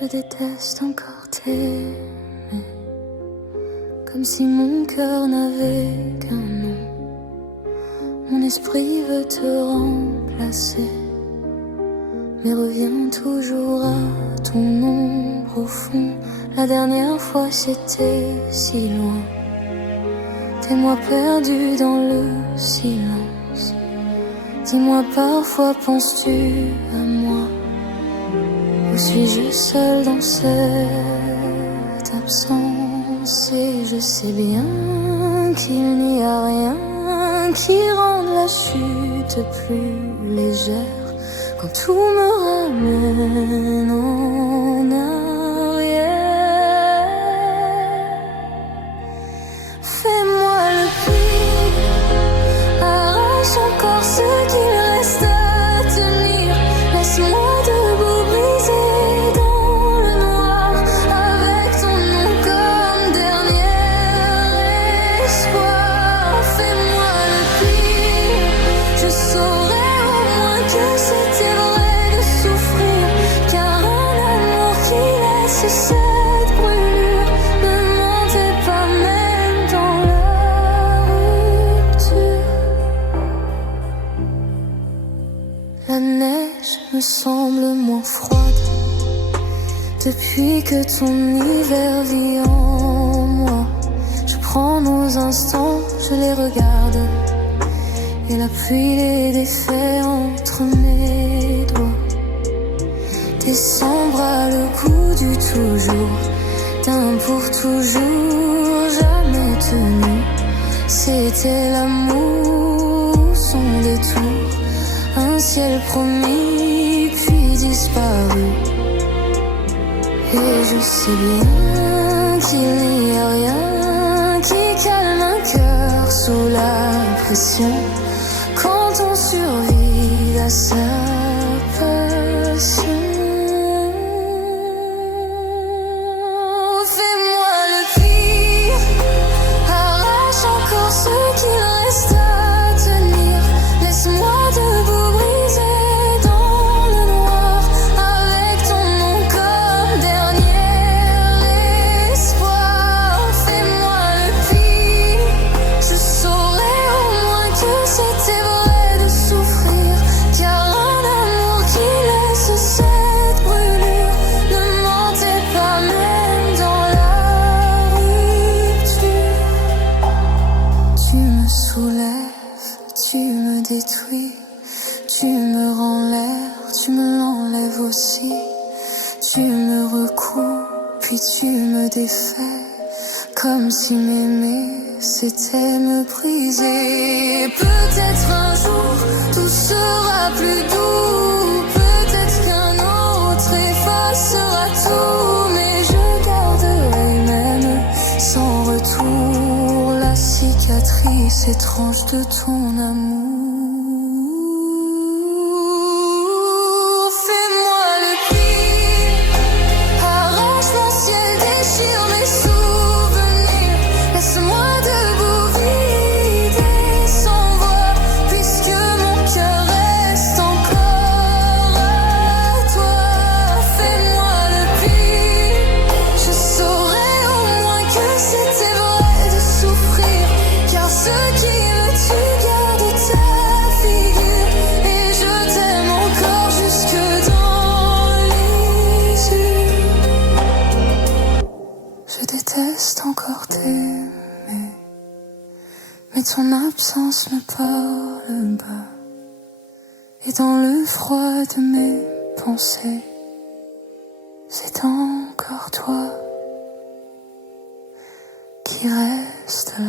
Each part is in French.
Je déteste encore t'aimer, comme si mon cœur n'avait qu'un nom. Mon esprit veut te remplacer, mais revient toujours à ton ombre au fond. La dernière fois c'était si loin, tes mois perdus dans le silence. Dis-moi parfois penses-tu à moi, ou suis-je seule dans cette absence? Et je sais bien qu'il n'y a rien qui rende la chute plus légère quand tout me ramène en arrière. Fais-moi le pire, arrache encore ce qu'il reste à tenir. Laisse-moi debout brisé dans le noir, avec ton nom comme dernier espoir. Fais-moi le pire, je saurais au moins que c'était vrai de souffrir, car un amour qui laisse cette brûlure ne mentait pas même dans la rupture. La neige me semble moins froide depuis que ton hiver vit en moi. Je prends nos instants, je les regarde, et la pluie les défait entre mes doigts. Décembre a le goût du toujours, d'un pour toujours jamais tenu. C'était l'amour, son détour, un ciel promis puis disparu. Et je sais bien qu'il n'y a rien qui calme un cœur sous la pression, quand on survit à sa passion. Fais-moi le pire, arrache encore ce qu'il reste à tenir. Laisse-moi debout brisé dans le noir, avec ton nom comme dernier espoir. Fais-moi le pire, je saurais au moins que c'était vrai de souffrir, car un amour qui laisse cette brûlure ne mentait pas même dans la rupture. Tu me soulèves, tu me détruis, tu me rends l'air, tu me l'enlèves aussi. Tu me recoues, puis tu me défais, comme si m'aimer c'était me briser. Peut-être un jour tout sera plus doux, peut-être qu'un autre effacera tout, mais je garderai même sans retour la cicatrice étrange de ton amour. Fais-moi le pire, arrache mon ciel, déchire mes souvenirs. Laisse-moi debout vide et sans voix, puisque mon cœur reste encore à toi. Fais-moi le pire, je saurais au moins que c'était vrai de souffrir, car ce qui me tue garde ta figure, et je t'aime encore jusque dans les yeux. Je déteste encore t'aimer, mais ton absence me parle bas, et dans le froid de mes pensées, c'est encore toi qui reste là.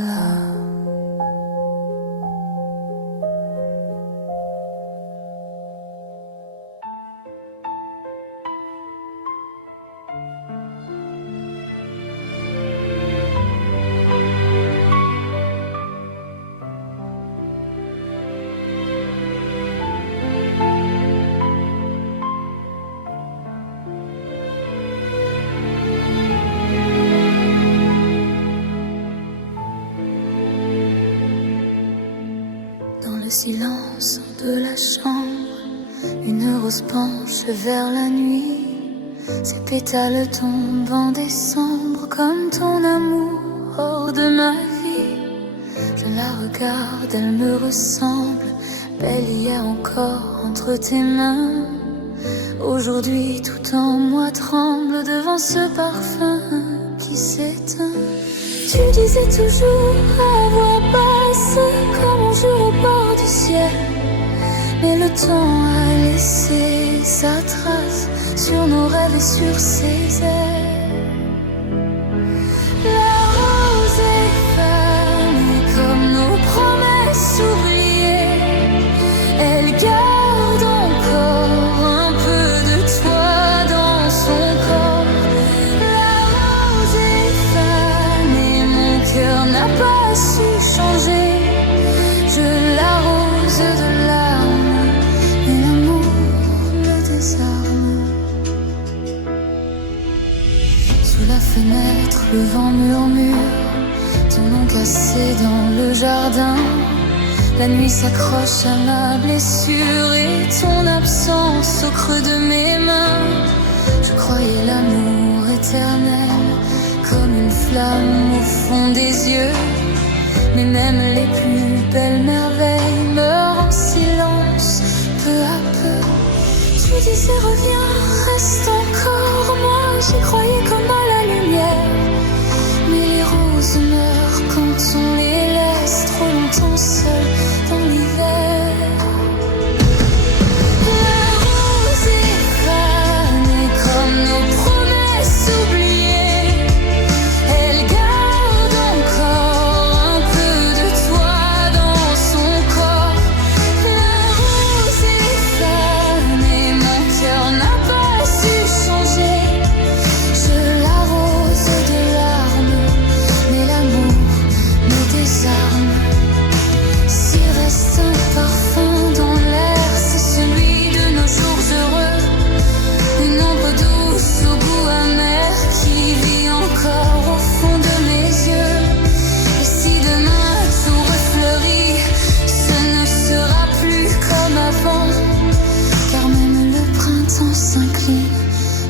Dans le silence de la chambre, une rose penche vers la nuit. Ces pétales tombent en décembre comme ton amour hors de ma vie. Je la regarde, elle me ressemble, belle hier encore entre tes mains. Aujourd'hui tout en moi tremble devant ce parfum qui s'éteint. Tu disais toujours à voix basse comme un jour au bord du ciel, mais le temps a laissé sa trace sur nos rêves et sur ses ailes. La rose est fanée comme nos promesses oubliées. Elle garde encore un peu de toi dans son corps. La rose est fanée, mon cœur n'a pas su changer. Je l'arrose de larmes et l'amour me désarme. Sous la fenêtre, le vent murmure ton nom cassé dans le jardin. La nuit s'accroche à ma blessure et ton absence au creux de mes mains. Je croyais l'amour éternel comme une flamme au fond des yeux, mais même les plus belles merveilles meurent en silence peu à peu. Tu disais reviens, reste encore. Moi j'y croyais comme à la lumière, mais les roses meurent quand on les laisse trop longtemps seules dans l'hiver. La rose est fanée comme nos promesses oubliées. Elle garde encore un peu de toi dans son corps. La rose est fanée, mon cœur n'a pas su changer. Je l'arrose de larmes, mais l'amour me désarme. S'il reste un parfum dans l'air, c'est celui de nos jours heureux. Une ombre douce au goût amer qui vit encore au fond de mes yeux. Et si demain tout refleurit, ce ne sera plus comme avant, car même le printemps s'incline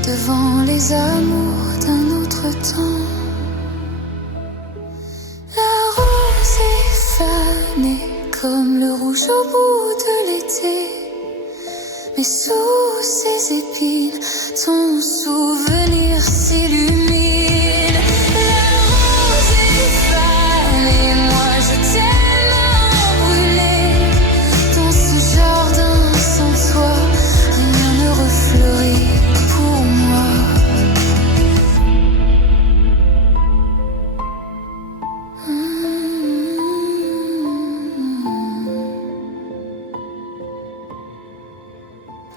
devant les amours d'un autre temps. La rose est fanée comme le rouge au bout de l'été, mais sous ses épines, ton souvenir s'illumine. La rose est fanée, moi je t'aime brûlée. Dans ce jardin sans toi, rien ne refleurit pour moi.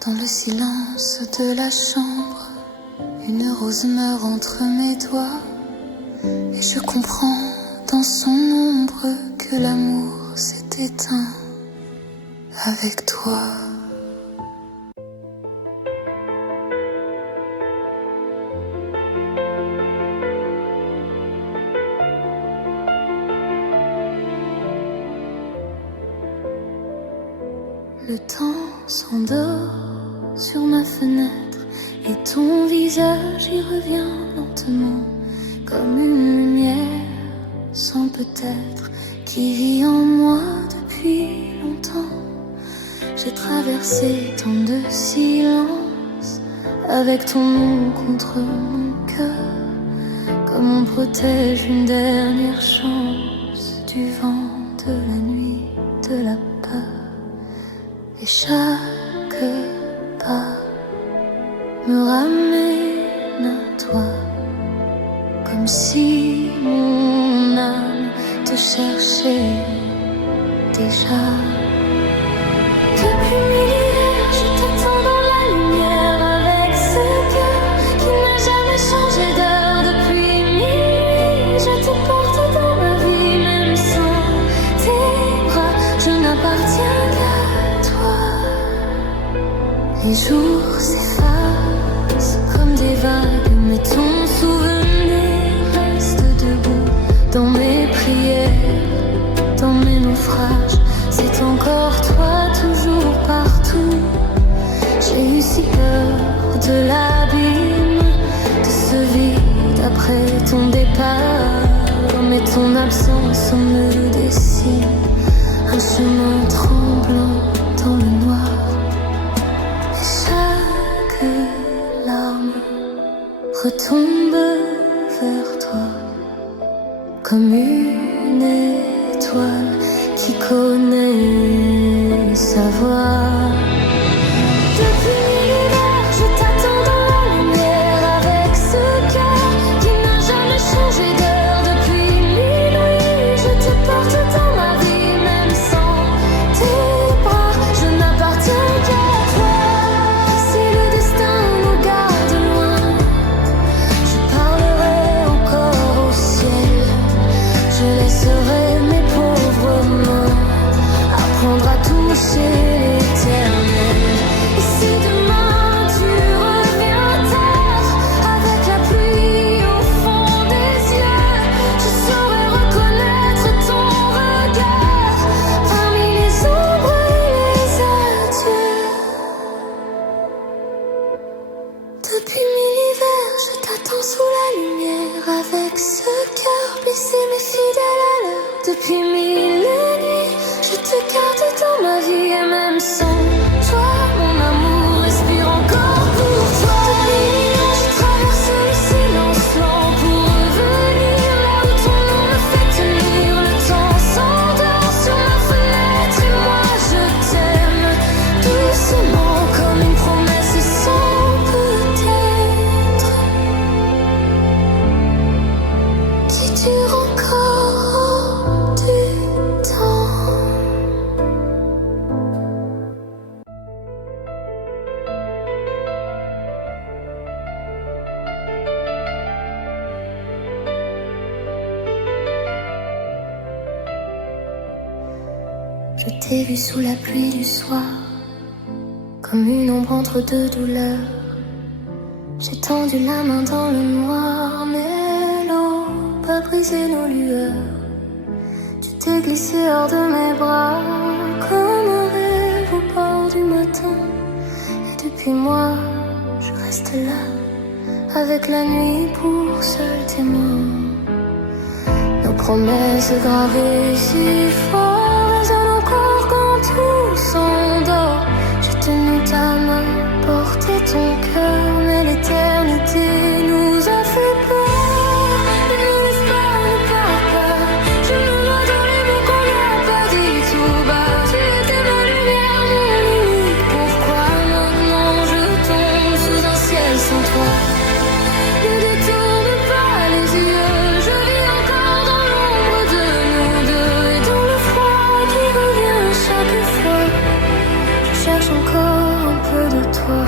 Dans le silence de la chambre, une rose meurt entre mes doigts, et je comprends dans son ombre que l'amour s'est éteint avec toi. Le temps s'endort sur ma fenêtre et ton visage y revient lentement comme une lumière sans peut-être qui vit en moi depuis longtemps. J'ai traversé tant de silence avec ton nom contre mon cœur, comme on protège une dernière chance du vent, de la nuit, de la peur. Et chaque pas me ramène à toi, comme si mon âme te cherchait déjà. Depuis millénaires, je t'attends dans la lumière avec ce cœur qui n'a jamais changé d'heure depuis minuit. Je te porte dans ma vie, même sans tes bras, je n'appartiens qu'à toi. Les jours s'effacent comme des vagues, mais ton souvenir reste debout dans mes prières, dans mes naufrages. C'est encore toi, toujours partout. J'ai eu si peur de l'abîme après ton départ, mais ton absence me dessine un chemin tremblant dans le noir. Et chaque larme retombe vers toi comme une étoile qui connaît sa voix. Depuis l'hiver, je t'attends dans la lumière avec ce cœur qui n'a jamais changé d'heure. Depuis minuit, je te porte dans ma vie, même sans tes bras, je n'appartiens qu'à toi. Si le destin nous garde loin, je parlerai encore au ciel. Je laisserai mes pauvres mains apprendre à toucher l'éternel. Et si demain tu reviens tard, avec la pluie au fond des yeux, je saurai reconnaître ton regard parmi les ombres et les adieux. Depuis mille hivers, je t'attends sous la lumière avec ce cœur blessé mais fidèle à l'heure. Depuis mille nuits, je te garde dans ma vie et même sans toi, mon amour respire encore pour toi. Depuis mille ans, je traverse le silence lent pour revenir là où ton nom me fait tenir. Le temps s'endort sur ma fenêtre et moi je t'aime doucement comme une promesse et sans peut-être qui dure encore du temps. Je t'ai vu sous la pluie du soir, comme une ombre entre deux douleurs. J'ai tendu la main dans le noir, mais l'eau pas brisé nos lueurs. Tu t'es glissé hors de mes bras, comme un rêve au bord du matin. Et depuis moi, je reste là, avec la nuit pour seul témoin. Nos promesses gravées si fort résonnent encore quand tout s'endort. J'ai tenu ta main, porté ton cœur, mais l'éternité nous a fait peur. Ne nous laisse pas, ne pars pas. Je me noie dans les mots qu'on n'a pas dit tout bas. Tu étais ma lumière, mon unique. Pourquoi maintenant je tombe sous un ciel sans toi? Ne détourne pas les yeux, je vis encore dans l'ombre de nous deux et dans le froid qui revient chaque fois. Je cherche encore un peu de toi.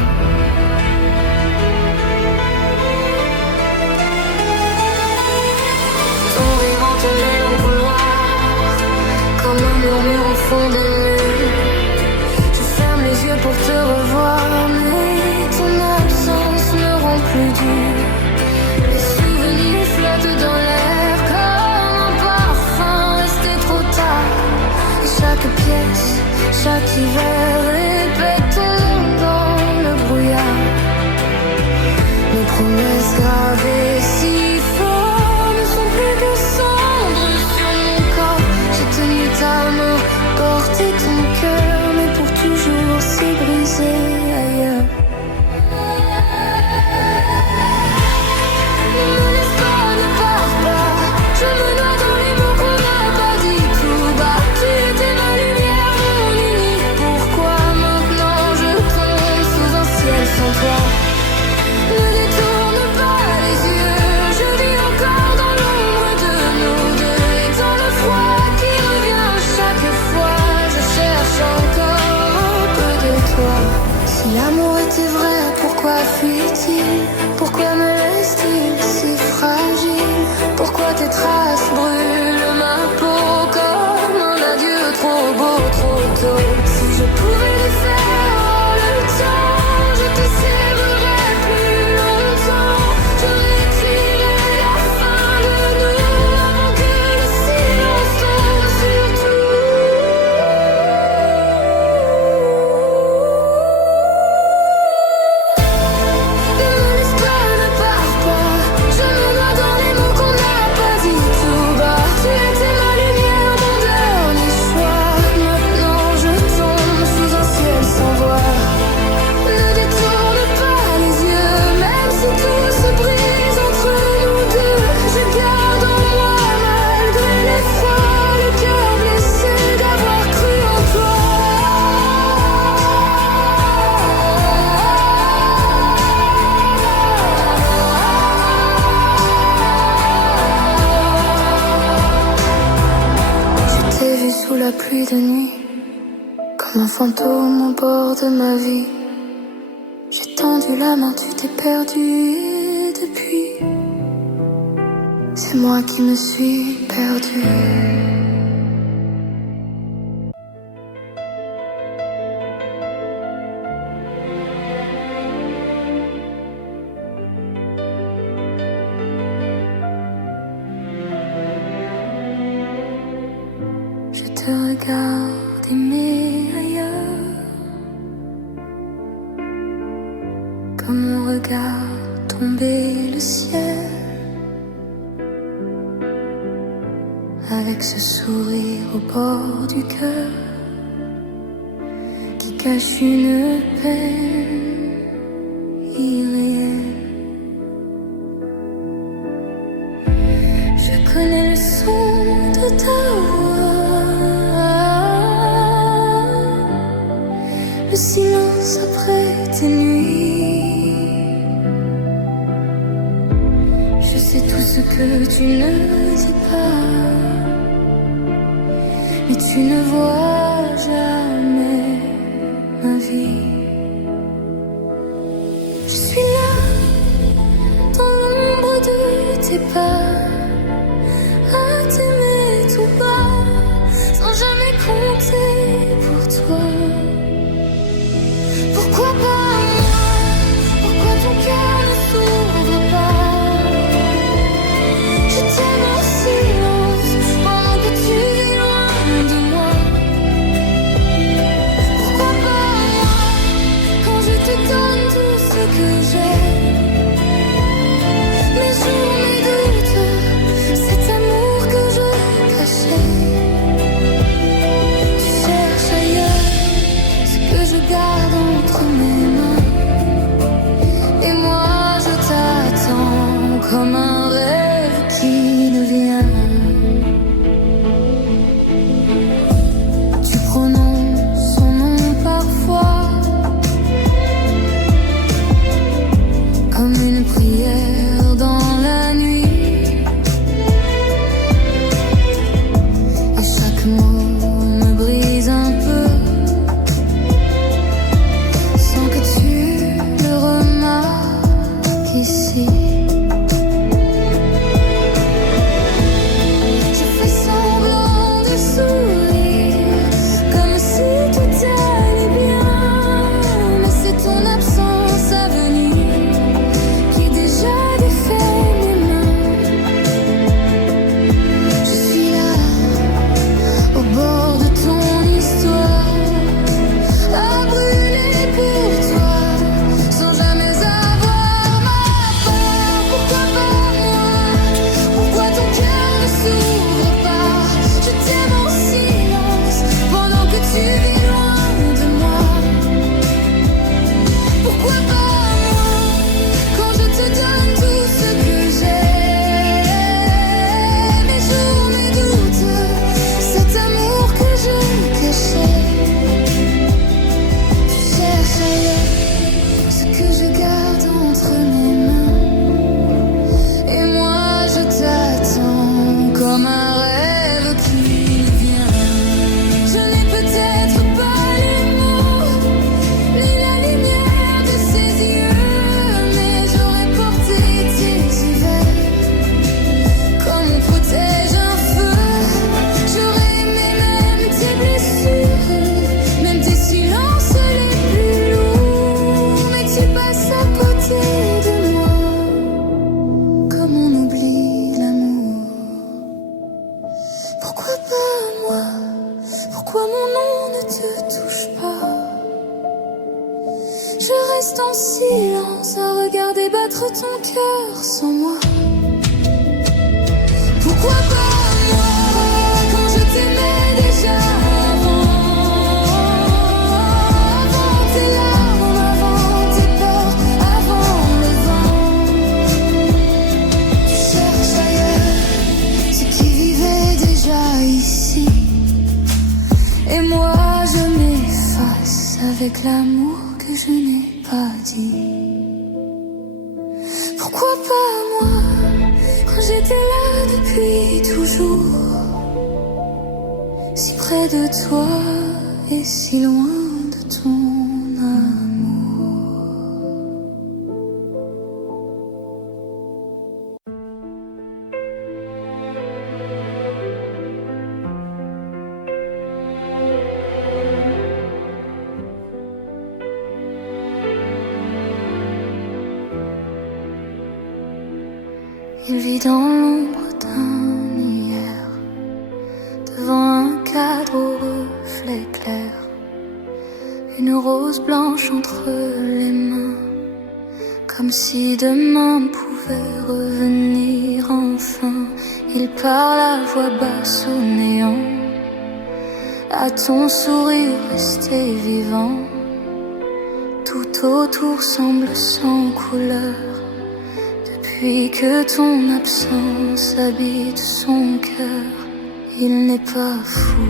Ton rire entonné au couloir, comme un murmure au fond des nuits. Je ferme les yeux pour te revoir, mais ton absence me rend plus dur. Les souvenirs flottent dans l'air comme un parfum resté trop tard. Et chaque pièce, chaque hiver répète ton nom dans le brouillard. Nos promesses gravées si fort ne sont plus que cendres sur mon corps. J'ai tenu ta main, porté ton cœur, mais pour toujours c'est brisé ailleurs. Ne me laisse pas, ne pars pas. Je me noie dans les mots qu'on n'a pas dit tout bas. Tu étais ma lumière, mon unique. Pourquoi maintenant je tombe sous un ciel sans toi? Ne détourne pas les yeux, plus de nuit, comme un fantôme au bord de ma vie. J'ai tendu la main, tu t'es perdu et depuis, c'est moi qui me suis perdu. Je te regarde aimer ailleurs, comme on regarde tomber le ciel, avec ce sourire au bord du cœur qui cache une peine irréelle. Je connais le son de ta voix, le silence après tes nuits. Je sais tout ce que tu ne dis pas, mais tu ne vois jamais ma vie. Je suis là, dans l'ombre de tes pas, à t'aimer tout bas, sans jamais compter pour toi. Pourquoi pas moi? Pourquoi ton cœur ne s'ouvre pas? Je t'aime en silence pendant que tu es loin de moi. Pourquoi pas moi? Quand je te donne tout ce que j'ai, mes jours, mes doutes, cet amour que je cachais. Tu cherches ailleurs ce que je garde entre mes mains, et moi je t'attends comme un rêve qui devient. Tu prononces son nom parfois comme une prière dans la nuit, et chaque mot me brise un peu sans que tu le remarques ici. Je fais semblant de sourire comme si tout allait bien, mais c'est ton absence à venir qui déjà défait mes mains. Je suis là, au bord de ton histoire, à brûler pour toi, sans jamais avoir ma part. Pourquoi pas moi? Pourquoi ton cœur ne s'ouvre pas? Je t'aime en silence pendant que tu vis loin de moi. Pourquoi pas moi? Quand je te donne tout ce que j'ai, mes jours, mes doutes, cet amour que je cachais. Tu cherches ailleurs ce que je garde entre mes mains, et moi je t'attends comme un rêve qui vient. Je n'ai peut-être pas les mots, ni la lumière de ses yeux, mais j'aurais porté tes hivers comme on protège un feu. J'aurais aimé même tes blessures, même tes silences les plus lourds, mais tu passes à côté de moi comme on oublie l'amour. Pourquoi pas moi? Pourquoi mon nom ne te touche pas? Je reste en silence à regarder battre ton cœur sans moi. Pourquoi pas moi? Quand je t'aimais déjà avant tes larmes, avant tes peurs, avant le vent. Tu cherches ailleurs ce qui vivait déjà ici, et moi je m'efface avec l'amour que je n'ai pas dit. Pourquoi pas moi? Quand j'étais là depuis toujours, si près de toi et si loin de ton amour. Il vit dans l'ombre d'un hier, devant un cadre au reflet clair, une rose blanche entre les mains, comme si demain pouvait revenir enfin. Il parle à voix basse au néant, à ton sourire resté vivant. Tout autour semble sans couleur, depuis que ton absence habite son cœur. Il n'est pas fou,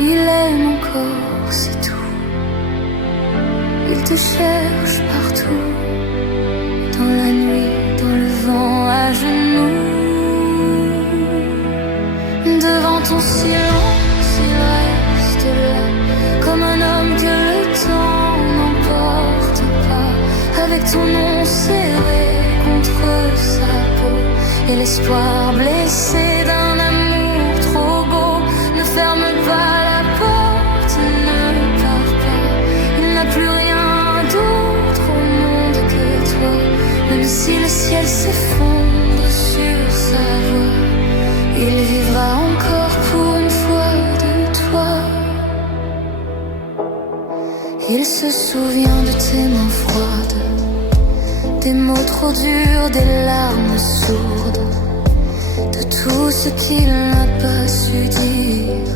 il aime encore, c'est tout. Il te cherche partout, dans la nuit, dans le vent, à genoux. Devant ton silence, il reste là, comme un homme que le temps n'emporte pas, avec ton nom serré contre sa peau et l'espoir blessé d'un amour trop beau. Ne ferme pas la porte, ne pars pas. Il n'a plus rien d'autre au monde que toi. Même si le ciel s'effondre sur sa voie, il vivra encore pour une fois de toi. Il se souvient de tes mains froides, des mots trop durs, des larmes sourdes, de tout ce qu'il n'a pas su dire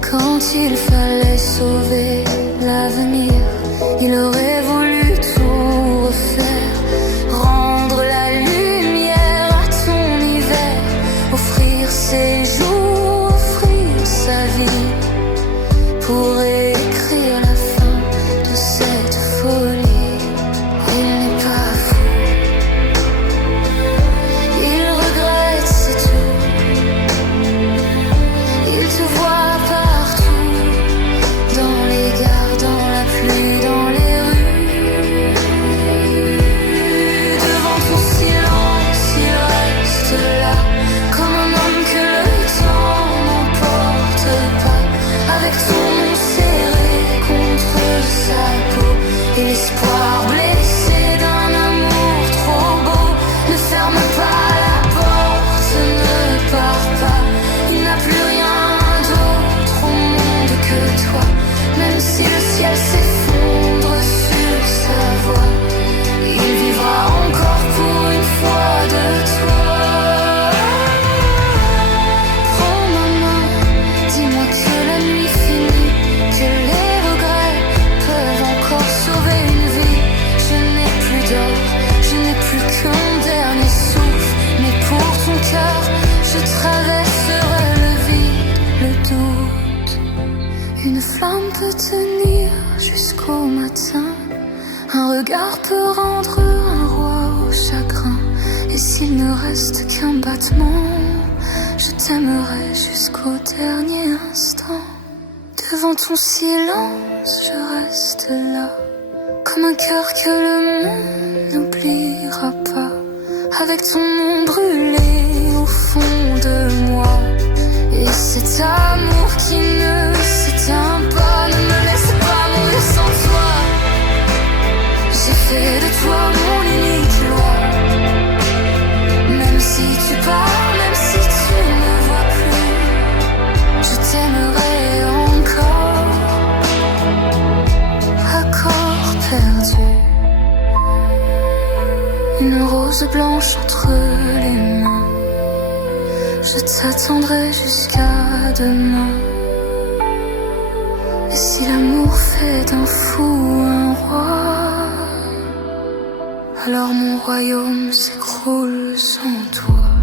quand il fallait sauver l'avenir. Il aurait voulu tout refaire, rendre la lumière à ton hiver, offrir ses jours, offrir sa vie, pour écrire la fin de cette folie. Il n'est pas fou, il regrette, c'est tout. Il te voit partout, dans les gares, dans la pluie, dans les rues. Devant ton silence, il reste là, comme un homme que le temps n'emporte pas, avec ton nom serré contre sa peau et l'espoir blessé d'un amour trop beau. Ne ferme pas la porte, ne pars pas. Il n'a plus rien d'autre au monde que toi. Même si le ciel s'effondre sur sa voie, il vivra encore pour une fois de toi. Prends ma main, dis-moi que la nuit finit, que les regrets peuvent encore sauver une vie. Je n'ai plus d'or, je n'ai plus qu'un dernier souffle, mais pour ton cœur, je traverserai le vide, le doute. Une flamme peut tenir jusqu'au matin, un regard peut rendre un roi au chagrin. Et s'il ne reste qu'un battement, je t'aimerai jusqu'au dernier instant. Devant ton silence, je reste là, comme un cœur que le monde n'oubliera pas, avec ton nom brûlé au fond de moi. Et cet amour qui ne s'éteint pas, ne me laisse pas mourir sans toi. J'ai fait de toi mon unique loi. Même si tu pars, même si tu ne vois plus, je t'aimerai encore, accord perdu. Une rose blanche entre les mains, je t'attendrai jusqu'à demain. Et si l'amour fait d'un fou un roi, alors mon royaume s'écroule sans toi.